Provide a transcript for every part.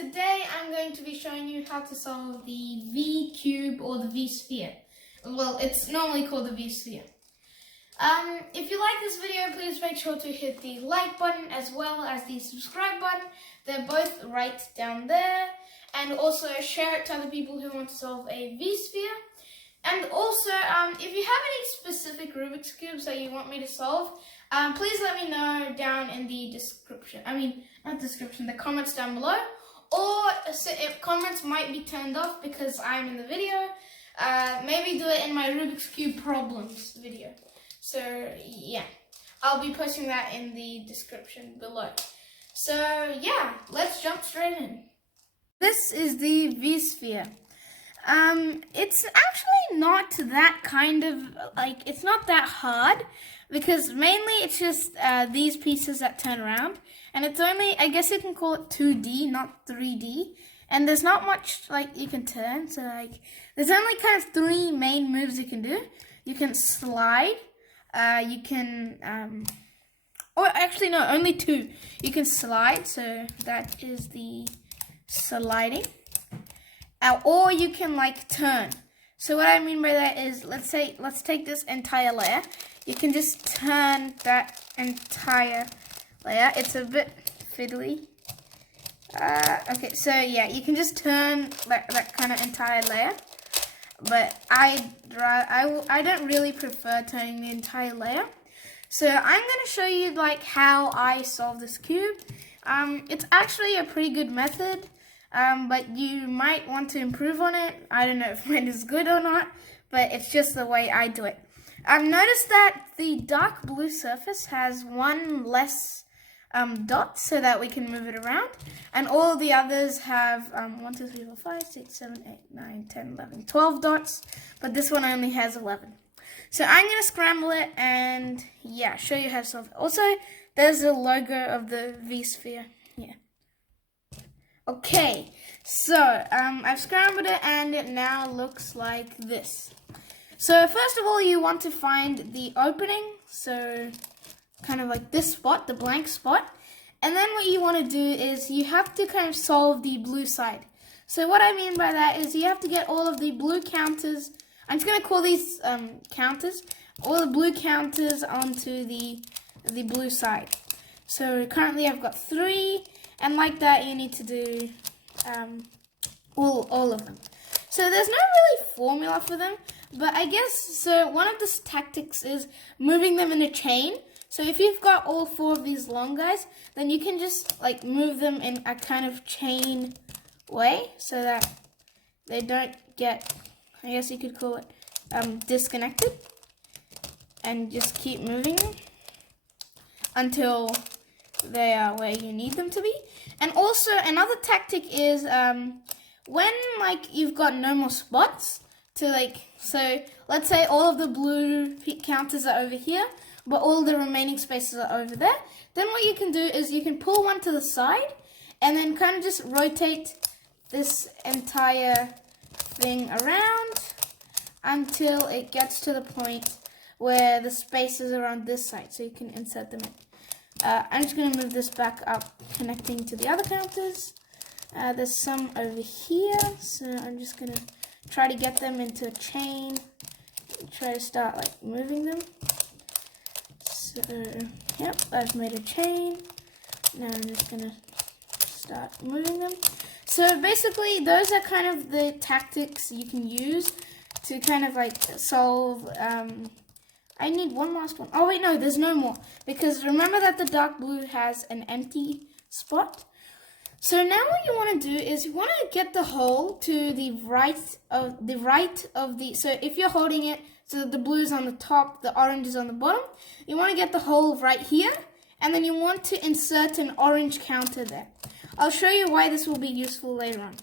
today I'm going to be showing you how to solve the V cube or the V sphere. Well, it's normally called the V sphere. If you like this video, please make sure to hit the like button as well as the subscribe button. They're both right down there. And also share it to other people who want to solve a V sphere. And also, if you have any specific Rubik's cubes that you want me to solve, please let me know down in the description. The comments down below. Or if comments might be turned off because I'm in the video, maybe do it in my Rubik's Cube problems video. So yeah, I'll be posting that in the description below. So yeah, let's jump straight in. This is the V-sphere. It's actually not that it's not that hard because mainly it's just these pieces that turn around, and it's only, I guess you can call it 2D, not 3D, and there's not much you can turn, so there's only kind of 3 main moves you can do. You can slide, you can, only 2. You can slide, so that is the sliding. Or you can turn. So what I mean by that is, let's take this entire layer. You can just turn that entire layer. It's a bit fiddly. Okay, so yeah, you can just turn that kind of entire layer. But I don't really prefer turning the entire layer. So I'm gonna show you how I solve this cube. It's actually a pretty good method. But you might want to improve on it. I don't know if mine is good or not, but it's just the way I do it. I've noticed that the dark blue surface has 1 less dot so that we can move it around, and all the others have 1, 2, 3, 4, 5, 6, 7, 8, 9, 10, 11, 12 dots, but this one only has 11. So I'm going to scramble it and yeah, show you how to solve it. Also, there's the logo of the V-sphere here. Okay, so I've scrambled it and it now looks like this. So first of all, you want to find the opening, so kind of like this spot, the blank spot. And then what you want to do is you have to kind of solve the blue side. So what I mean by that is you have to get all of the blue counters, I'm just going to call these counters, all the blue counters onto the blue side. So currently I've got 3. And like that, you need to do all of them. So there's no really formula for them, but I guess, so one of the tactics is moving them in a chain. So if you've got all 4 of these long guys, then you can just move them in a kind of chain way so that they don't get, I guess you could call it, disconnected. And just keep moving them until they are where you need them to be. And also another tactic is when you've got no more spots to so let's say all of the blue counters are over here, but all the remaining spaces are over there, then what you can do is you can pull one to the side and then kind of just rotate this entire thing around until it gets to the point where the spaces are on this side, so you can insert them in. I'm just going to move this back up, connecting to the other counters. There's some over here, so I'm just going to try to get them into a chain. Try to start moving them. So, yep, I've made a chain. Now I'm just going to start moving them. So basically, those are kind of the tactics you can use to kind of solve. I need one last one. Oh wait, no, there's no more. Because remember that the dark blue has an empty spot. So now what you want to do is you want to get the hole to the right of the, so if you're holding it, so the blue is on the top, the orange is on the bottom, you want to get the hole right here, and then you want to insert an orange counter there. I'll show you why this will be useful later on.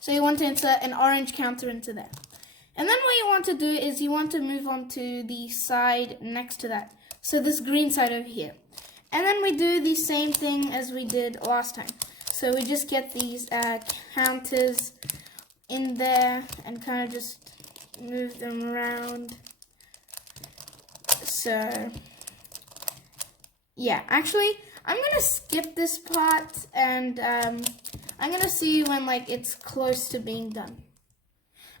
So you want to insert an orange counter into there. And then what you want to do is you want to move on to the side next to that. So this green side over here. And then we do the same thing as we did last time. So we just get these counters in there and kind of just move them around. So yeah, actually I'm gonna skip this part and I'm gonna see when like it's close to being done.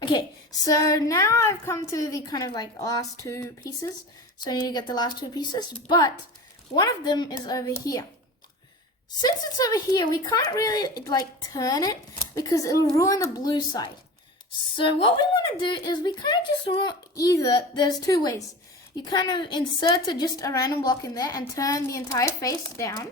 Okay, so now I've come to the kind of like last two pieces. So I need to get the last two pieces, but one of them is over here. Since it's over here, we can't really like turn it because it'll ruin the blue side. So what we want to do is we kind of just there's two ways. You kind of insert just a random block in there and turn the entire face down.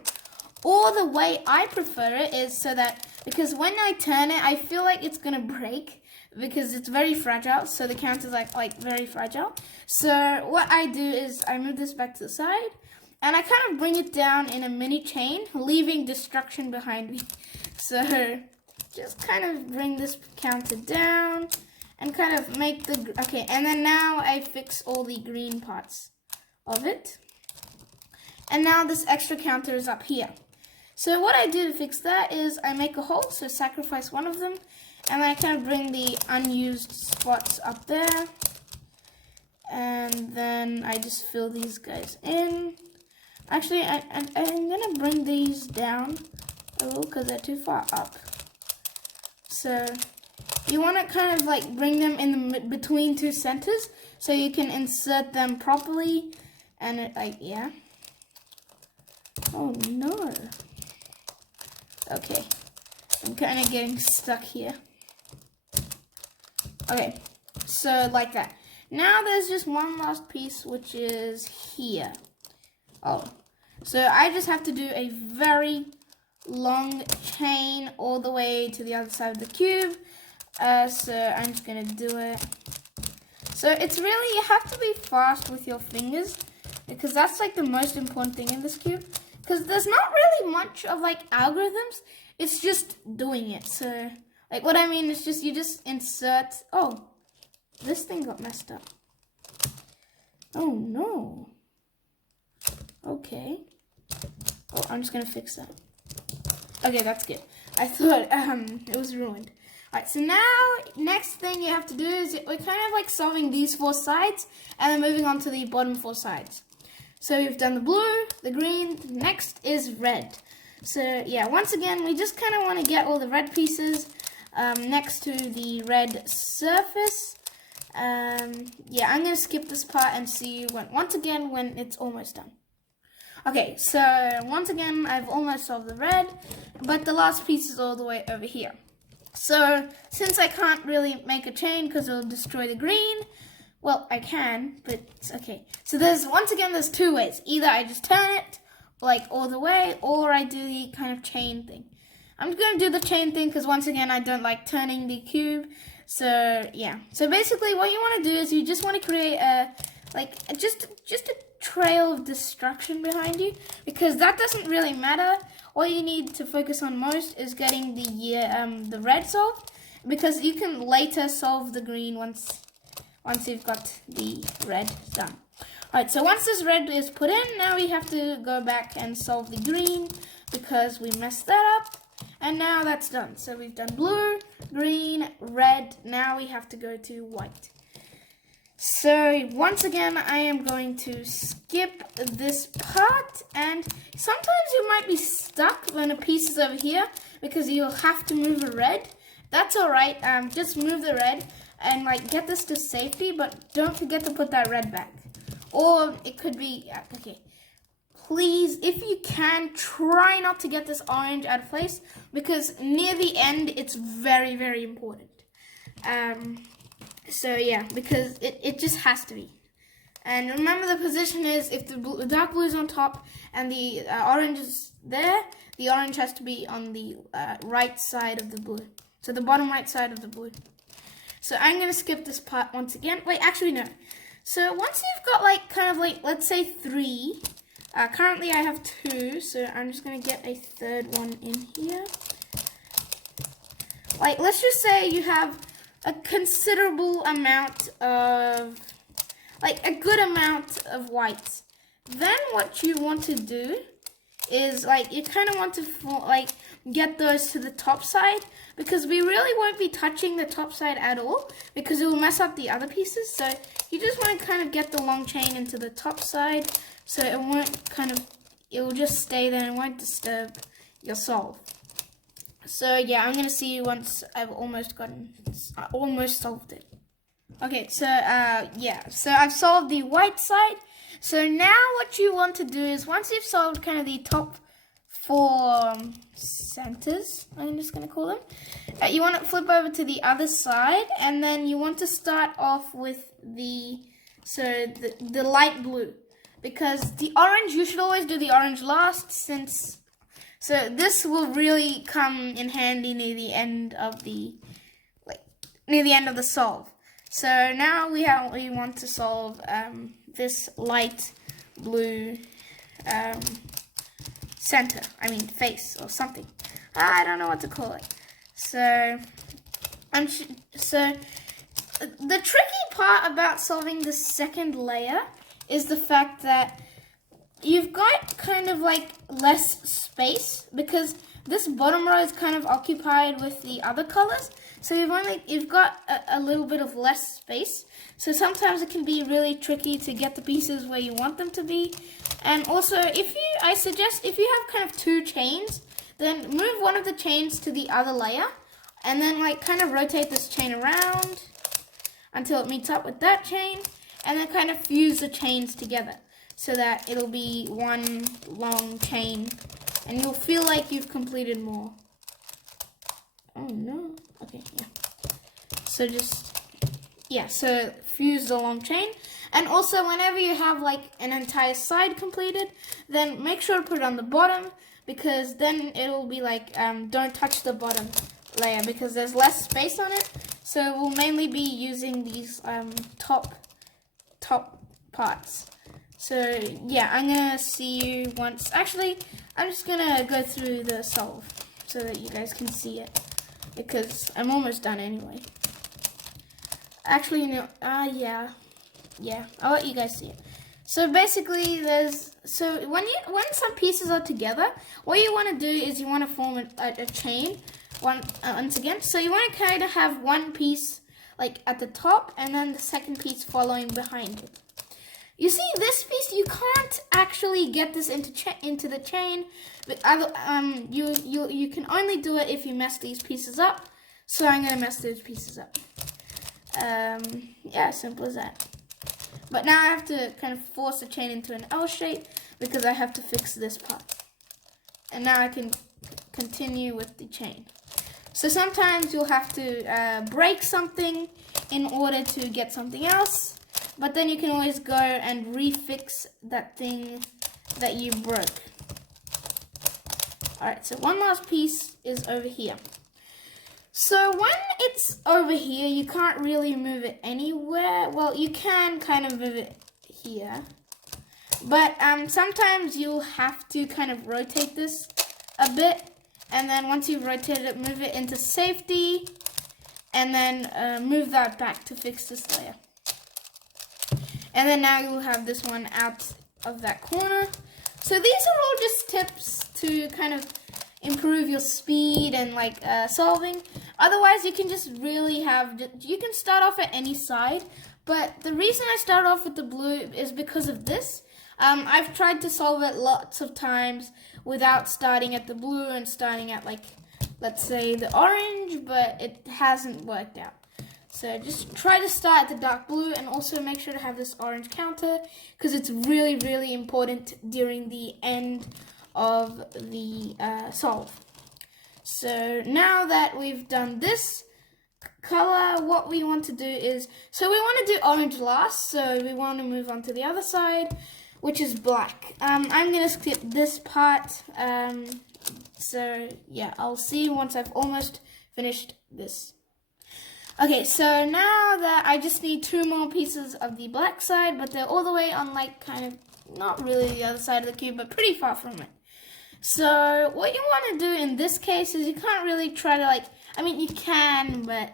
Or the way I prefer it is so that, because when I turn it, I feel like it's going to break because it's very fragile. So the counter is like very fragile. So what I do is I move this back to the side and I kind of bring it down in a mini chain, leaving destruction behind me. So just kind of bring this counter down and kind of make the, okay, and then now I fix all the green parts of it. And now this extra counter is up here. So what I do to fix that is I make a hole, so sacrifice one of them, and I kind of bring the unused spots up there. And then I just fill these guys in. Actually, I'm gonna bring these down a little because they're too far up. So you want to kind of like bring them in the between two centers so you can insert them properly. And it like, yeah. Oh no. Okay. I'm kind of getting stuck here. Okay. So like that. Now there's just one last piece, which is here. Oh. So I just have to do a very long chain all the way to the other side of the cube. So I'm just gonna do it. So it's really, you have to be fast with your fingers because that's like the most important thing in this cube, because there's not really much of like algorithms, it's just doing it. So like what I mean is just, you just insert, oh, this thing got messed up. Oh no. Okay. Oh, I'm just gonna fix that. Okay, that's good. I thought it was ruined. Alright, so now, next thing you have to do is we're kind of like solving these four sides and then moving on to the bottom four sides. So we've done the blue, the green, next is red. So yeah, once again, we just kind of want to get all the red pieces next to the red surface. Yeah, I'm going to skip this part and see you once again when it's almost done. Okay, so once again, I've almost solved the red, but the last piece is all the way over here. So since I can't really make a chain because it'll destroy the green, well, I can, but it's okay. So once again, there's two ways. Either I just turn it like all the way, or I do the kind of chain thing. I'm going to do the chain thing because once again, I don't like turning the cube. So yeah. So basically what you want to do is you just want to create just a trail of destruction behind you, because that doesn't really matter. All you need to focus on most is getting the red solved, because you can later solve the green once you've got the red done. Alright, so once this red is put in, now we have to go back and solve the green because we messed that up. And now that's done. So we've done blue, green, red. Now we have to go to white. So once again, I am going to skip this part, and sometimes you might be stuck when a piece is over here because you'll have to move a red. That's alright, just move the red and like get this to safety, but don't forget to put that red back. Or it could be, okay, please, if you can, try not to get this orange out of place, because near the end, it's very, very important. So yeah, because it just has to be. And remember, the position is if the dark blue is on top and the orange is there, the orange has to be on the right side of the blue. So the bottom right side of the blue. So I'm going to skip this part once again. Wait, actually no. So once you've got like kind of like, let's say 3. Currently I have 2, so I'm just going to get a third one in here. Like, let's just say you have a considerable amount of, like a good amount of whites. Then what you want to do is like, you kind of want to like get those to the top side, because we really won't be touching the top side at all because it will mess up the other pieces. So you just want to kind of get the long chain into the top side so it won't it will just stay there and won't disturb your solve. So yeah, I'm gonna see you once I almost solved it. Okay, so yeah, so I've solved the white side. So now what you want to do is, once you've solved kind of the top 4 centers, I'm just gonna call them, you want to flip over to the other side, and then you want to start off with the light blue, because the orange, you should always do the orange last, so this will really come in handy near the end of the solve. So now we want to solve this light blue center, face or something. I don't know what to call it. So the tricky part about solving the second layer is the fact that you've got kind of like less space, because this bottom row is kind of occupied with the other colors. So you've got a little bit of less space. So sometimes it can be really tricky to get the pieces where you want them to be. And also, I suggest if you have kind of 2 chains, then move one of the chains to the other layer, and then like kind of rotate this chain around until it meets up with that chain, and then kind of fuse the chains together so that it'll be one long chain, and you'll feel like you've completed more. Oh no. Okay, yeah. So so fuse the long chain. And also, whenever you have like an entire side completed, then make sure to put it on the bottom, because then it'll be like, don't touch the bottom layer, because there's less space on it. So we'll mainly be using these top parts. So yeah, I'm gonna see you once. Actually, I'm just gonna go through the solve so that you guys can see it, because I'm almost done anyway. Actually, yeah, I'll let you guys see it. So basically, when some pieces are together, what you want to do is you want to form a chain once again. So you want to kind of have one piece like at the top, and then the second piece following behind it. You see, this piece, you can't actually get this into the chain, but you can only do it if you mess these pieces up. So I'm gonna mess those pieces up. Yeah, simple as that. But now I have to kind of force the chain into an L shape, because I have to fix this part. And now I can continue with the chain. So sometimes you'll have to break something in order to get something else, but then you can always go and refix that thing that you broke. Alright, so one last piece is over here. So when it's over here, you can't really move it anywhere. Well, you can kind of move it here, but sometimes you'll have to kind of rotate this a bit, and then once you've rotated it, move it into safety, and then move that back to fix this layer. And then now you'll have this one out of that corner. So these are all just tips to kind of improve your speed and like solving. Otherwise, you can just really you can start off at any side. But the reason I started off with the blue is because of this. I've tried to solve it lots of times without starting at the blue and starting at, like, let's say the orange, but it hasn't worked out. So just try to start at the dark blue, and also make sure to have this orange counter, because it's really, really important during the end of the solve. So now that we've done this color, what we want to do is, so we want to do orange last, so we want to move on to the other side, which is black. I'm going to skip this part, so yeah, I'll see you once I've almost finished this. Okay, so now that I just need 2 more pieces of the black side, but they're all the way on, like, kind of, not really the other side of the cube, but pretty far from it. So what you want to do in this case is you can't really try to, like, I mean, you can, but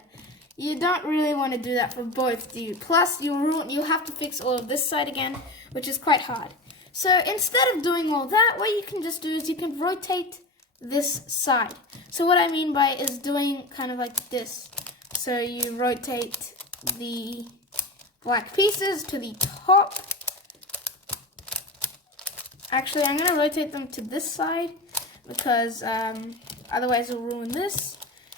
you don't really want to do that for both, do you? Plus, you'll have to fix all of this side again, which is quite hard. So instead of doing all that, what you can just do is you can rotate this side. So what I mean by is doing kind of like this. So you rotate the black pieces to the top. Actually, I'm going to rotate them to this side, because otherwise it'll ruin this.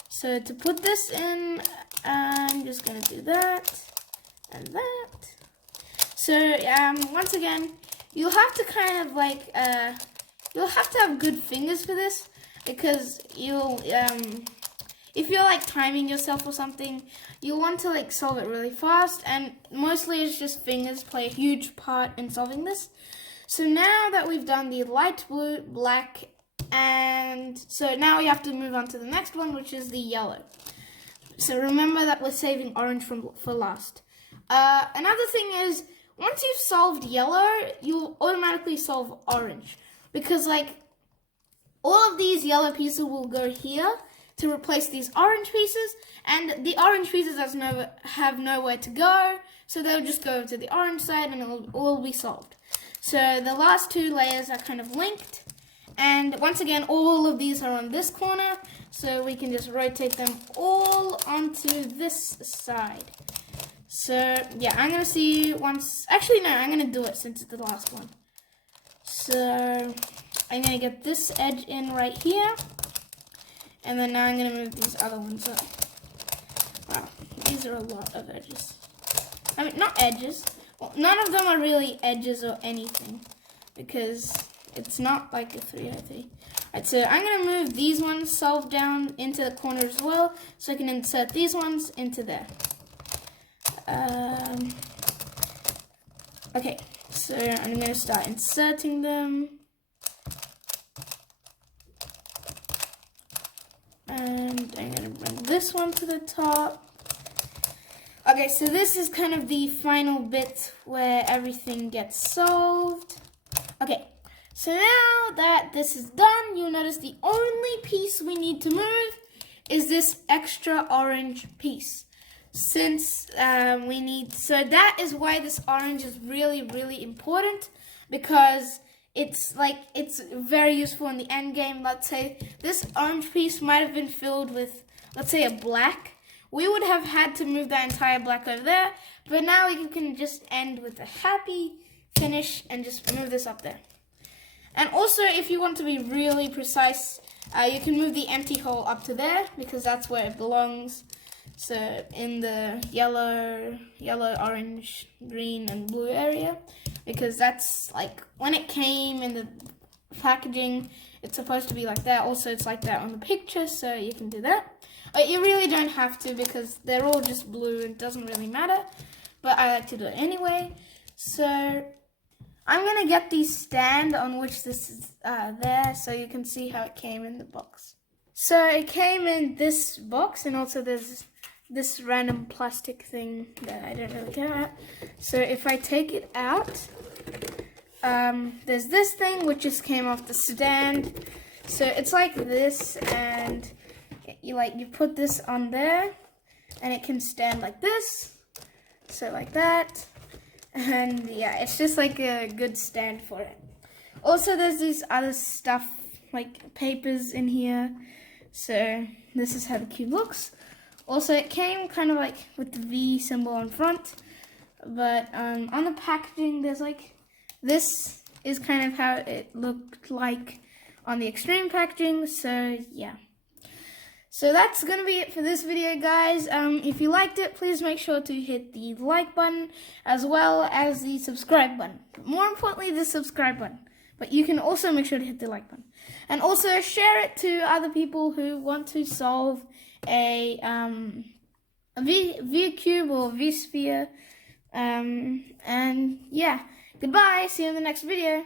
So to put this in, I'm just gonna do that and that. So once again, you'll have to kind of like you'll have to have good fingers for this, because you'll if you're like timing yourself or something, you'll want to like solve it really fast, and mostly it's just fingers play a huge part in solving this. So now that we've done the light blue, black, and so now we have to move on to the next one, which is the yellow. So remember that we're saving orange for last. Another thing is, once you've solved yellow, you'll automatically solve orange, because like all of these yellow pieces will go here to replace these orange pieces, and the orange pieces have nowhere to go, so they'll just go to the orange side and it'll all be solved. So the last two layers are kind of linked, and once again all of these are on this corner, so we can just rotate them all onto this side. So yeah, I'm gonna see you once. Actually no, I'm gonna do it since it's the last one. So I'm gonna get this edge in right here, and then now I'm gonna move these other ones up. Wow, these are a lot of edges. I mean, not edges. Well, none of them are really edges or anything, because it's not like a 3x3. Alright, so I'm gonna move these ones solved down into the corner as well, so I can insert these ones into there. Okay, so I'm gonna start inserting them. And I'm gonna bring this one to the top. Okay, so this is kind of the final bit where everything gets solved. Okay, so now that this is done, you'll notice the only piece we need to move is this extra orange piece. Since so that is why this orange is really, really important, because it's very useful in the end game. Let's say this orange piece might have been filled with, let's say, a black. We would have had to move that entire black over there, but now you can just end with a happy finish and just move this up there. And also, if you want to be really precise, you can move the empty hole up to there, because that's where it belongs. So in the yellow, orange, green, and blue area, because that's like when it came in the packaging, it's supposed to be like that. Also, it's like that on the picture, so you can do that. You really don't have to, because they're all just blue and it doesn't really matter, but I like to do it anyway. So I'm gonna get the stand on which this is there, so you can see how it came in the box. So it came in this box, and also there's this random plastic thing that I don't really care at. So if I take it out, there's this thing which just came off the stand. So it's like this, and you put this on there, and it can stand like this, so like that, and yeah, it's just like a good stand for it. Also, there's this other stuff like papers in here, so this is how the cube looks. Also, it came kind of like with the V symbol on front, but on the packaging, there's like, this is kind of how it looked like on the Xtreme packaging, so yeah. So that's gonna be it for this video, guys. If you liked it, please make sure to hit the like button, as well as the subscribe button. More importantly, the subscribe button. But you can also make sure to hit the like button. And also share it to other people who want to solve a V cube or V sphere. And yeah, goodbye. See you in the next video.